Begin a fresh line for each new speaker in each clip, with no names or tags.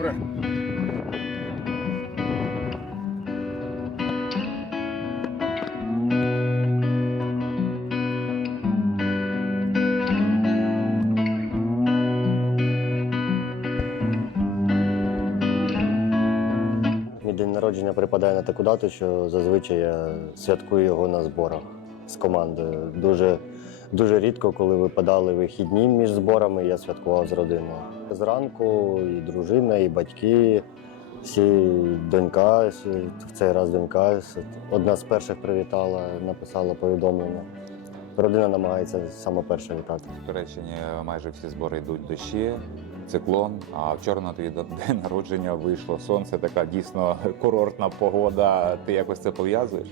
Добре.
День народження припадає на таку дату, що зазвичай я святкую його на зборах з командою. Дуже, дуже рідко, коли випадали вихідні між зборами, я святкував з родиною. Зранку і дружина, і батьки, всі донька, в цей раз донька. Одна з перших привітала, написала повідомлення. Родина намагається саме перша вітати.
В Туреччині майже всі збори йдуть дощі, циклон. А вчора на твій день народження вийшло сонце, така дійсно курортна погода. Ти якось це пов'язуєш?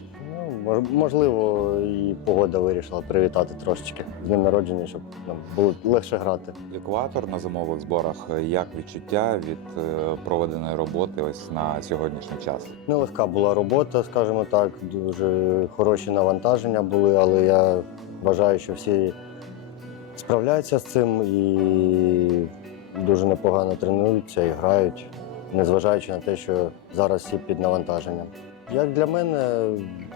Ну, можливо, і погода вирішила привітати трошечки з днем народження, щоб нам було легше грати.
Екватор на зимових зборах. Як відчуття від е, проведеної роботи ось на сьогоднішній час?
Нелегка була робота, скажімо так, дуже хороші навантаження були, але я вважаю, що всі справляються з цим і дуже непогано тренуються і грають, незважаючи на те, що зараз всі під навантаженням. Як для мене,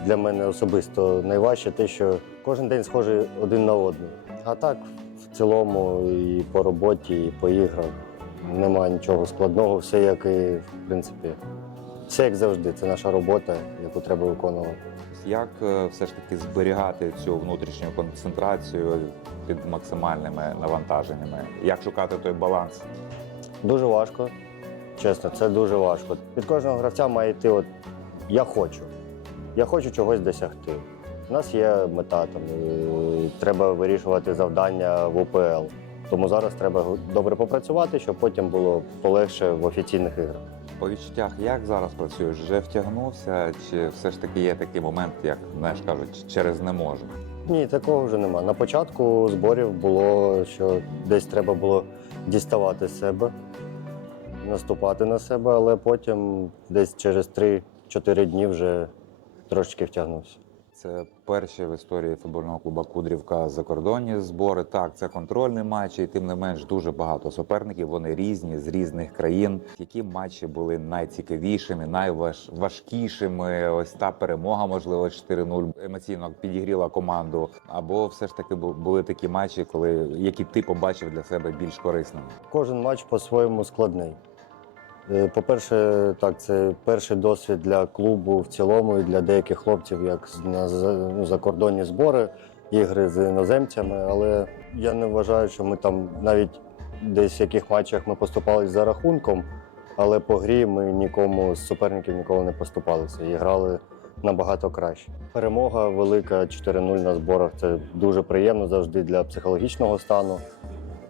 для мене особисто найважче те, що кожен день схожий один на одний. А так, в цілому, і по роботі, і по іграх немає нічого складного, все як і в принципі все як завжди, це наша робота, яку треба виконувати.
Як е, все ж таки зберігати цю внутрішню концентрацію під максимальними навантаженнями? Як шукати той баланс?
Дуже важко, чесно, це дуже важко. Від кожного гравця має йти от я хочу. Я хочу чогось досягти. У нас є мета, там, треба вирішувати завдання в УПЛ. Тому зараз треба добре попрацювати, щоб потім було полегше в офіційних іграх.
По відчуттях, як зараз працюєш? Вже втягнувся, чи все ж таки є такий момент, як знаєш, кажуть, через не можу?
Ні, такого вже нема. На початку зборів було, що десь треба було діставати себе, наступати на себе, але потім десь через 3-4 дні вже трошечки втягнувся.
Це перші в історії футбольного клубу Кудрівка закордонні збори. Так, це контрольні матчі, і тим не менш дуже багато суперників. Вони різні з різних країн. Які матчі були найцікавішими, найважкішими? Ось та перемога, можливо, 4-0 емоційно підігріла команду. Або все ж таки були такі матчі, коли які ти побачив для себе більш корисними.
Кожен матч по-своєму складний. Е, По-перше, так, це перший досвід для клубу в цілому і для деяких хлопців, як на ну, закордонні збори, ігри з іноземцями. Але я не вважаю, що ми там навіть десь в яких матчах ми поступались за рахунком, але по грі ми нікому з суперників ніколи не поступалися і грали набагато краще. Перемога велика 4-0 на зборах. Це дуже приємно завжди для психологічного стану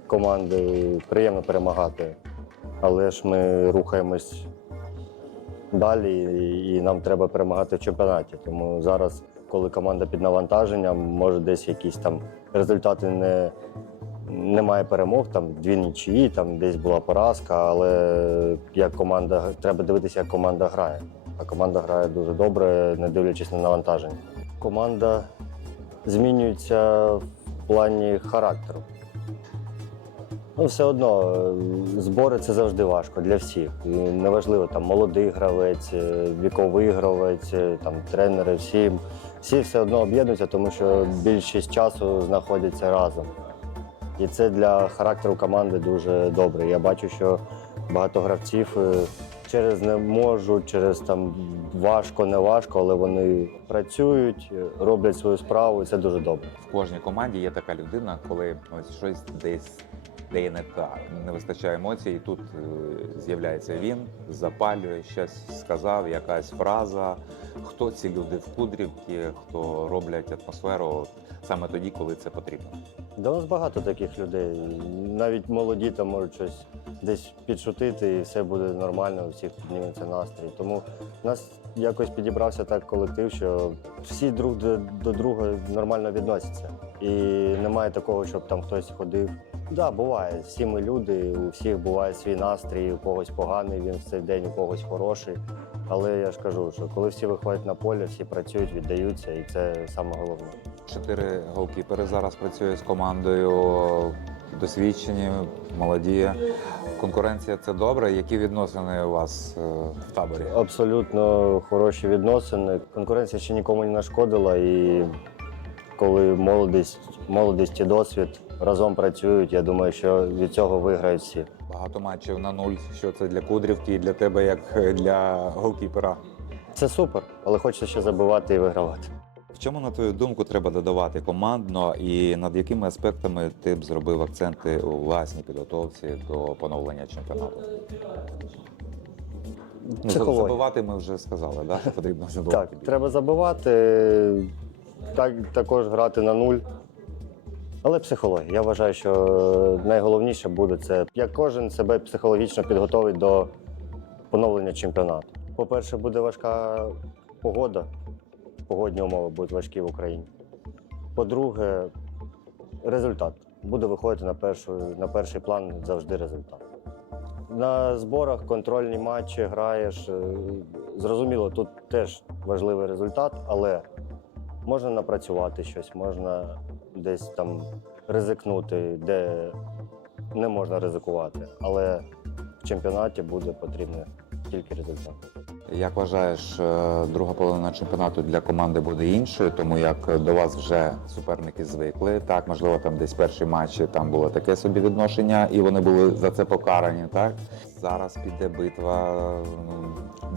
команди. Приємно перемагати. Але ж ми рухаємось далі, і- нам треба перемагати в чемпіонаті. Тому зараз, коли команда під навантаженням, може десь якісь там результати не. Немає перемог, там дві нічиї, там десь була поразка, але як команда треба дивитися, як команда грає. А команда грає дуже добре, не дивлячись на навантаження. Команда змінюється в плані характеру. Ну, все одно, е, збори це завжди важко для всіх. І неважливо, там молодий гравець, е, віковий гравець, е, там тренери, всі, всі все одно об'єднуються, тому що більшість часу знаходяться разом. І це для характеру команди дуже добре. Я бачу, що багато гравців через не можуть, через там важко, не важко, але вони працюють, роблять свою справу, і це дуже добре.
В кожній команді є така людина, коли ось щось десь є не вистачає емоцій, і тут е, з'являється він, запалює, щось сказав, якась фраза. Хто ці люди в Кудрівці, хто роблять атмосферу саме тоді, коли це потрібно.
У нас багато таких людей. Навіть молоді там можуть щось десь підшутити, і все буде нормально, у всіх підніметься настрій. Тому в нас якось підібрався так колектив, що всі друг до, до друга нормально відносяться. І немає такого, щоб там хтось ходив. Так, да, буває. Всі ми люди, у всіх буває свій настрій, у когось поганий, він в цей день, у когось хороший. Але я ж кажу, що коли всі виходять на поле, всі працюють, віддаються, і це саме головне.
Чотири голкіпери зараз працює з командою. досвідчені, молоді. Конкуренція це добре. Які відносини у вас е, в таборі?
Абсолютно хороші відносини. Конкуренція ще нікому не нашкодила, і коли молодість, молодість і досвід разом працюють, я думаю, що від цього виграють всі.
Багато матчів на нуль. Що це для Кудрівки і для тебе, як для голкіпера?
Це супер, але хочеться ще забивати і вигравати.
В чому, на твою думку, треба додавати командно і над якими аспектами ти б зробив акценти у власній підготовці до поновлення чемпіонату? Ну,
Психологія.
забивати ми вже сказали, да? що потрібно забивати.
Так, треба забивати, так, також грати на нуль. Але психологія. Я вважаю, що найголовніше буде це, як кожен себе психологічно підготовить до поновлення чемпіонату. По-перше, буде важка погода, погодні умови будуть важкі в Україні. По-друге, результат. Буде виходити на, першу, на перший план завжди результат. На зборах контрольні матчі граєш. е, Зрозуміло, тут теж важливий результат, але можна напрацювати щось, можна десь там ризикнути, де не можна ризикувати. Але в чемпіонаті буде потрібен тільки результат.
Як вважаєш, е, друга половина чемпіонату для команди буде іншою, тому як до вас вже суперники звикли. Так, можливо, там десь перші матчі там було таке собі відношення, і вони були за це покарані. Так зараз піде битва.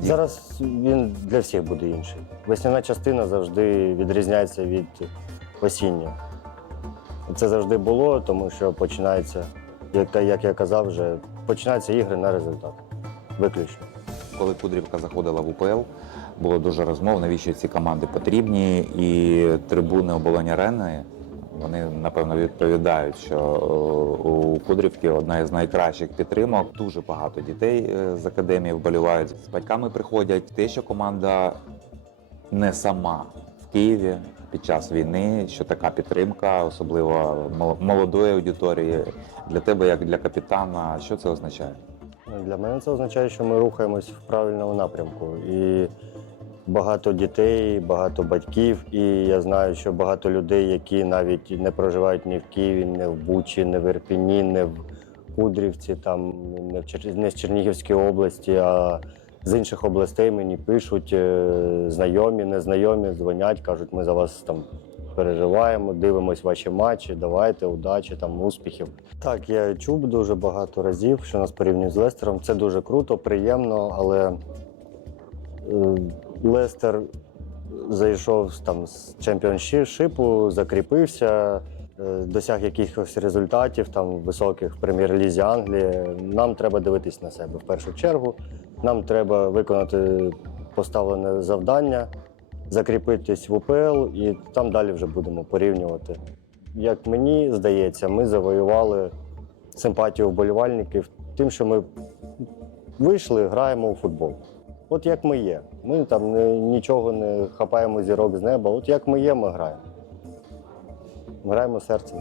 Зараз він для всіх буде інший. Весняна частина завжди відрізняється від осінньої. Це завжди було, тому що починається, як, як я казав, вже починаються ігри на результат. Виключно.
Коли Кудрівка заходила в УПЛ, було дуже розмов, навіщо ці команди потрібні, і трибуни оболоні арени. Вони напевно відповідають, що е, у Кудрівки одна із найкращих підтримок. Дуже багато дітей е, з академії вболівають. З батьками приходять. Те, що команда не сама Києві під час війни, що така підтримка, особливо молодої аудиторії, для тебе, як для капітана, що це означає?
Для мене це означає, що ми рухаємось в правильному напрямку. І багато дітей, багато батьків, і я знаю, що багато людей, які навіть не проживають ні в Києві, ні в Бучі, ні в Ірпіні, ні в Кудрівці, там не в Чернігівській області, а з інших областей мені пишуть е, знайомі, незнайомі, дзвонять, кажуть, ми за вас там переживаємо, дивимось ваші матчі, давайте, удачі, там успіхів. Так, я чув дуже багато разів, що нас порівнюють з Лестером. Це дуже круто, приємно, але е, Лестер зайшов там з чемпіоншипу, закріпився, е, досяг якихось результатів там високих в прем'єр-лізі Англії. Нам треба дивитись на себе в першу чергу. Нам треба виконати поставлене завдання, закріпитись в УПЛ, і там далі вже будемо порівнювати. Як мені здається, ми завоювали симпатію вболівальників тим, що ми вийшли, граємо у футбол. От як ми є. Ми там нічого не хапаємо зірок з неба. От як ми є, ми граємо. Граємо серцем.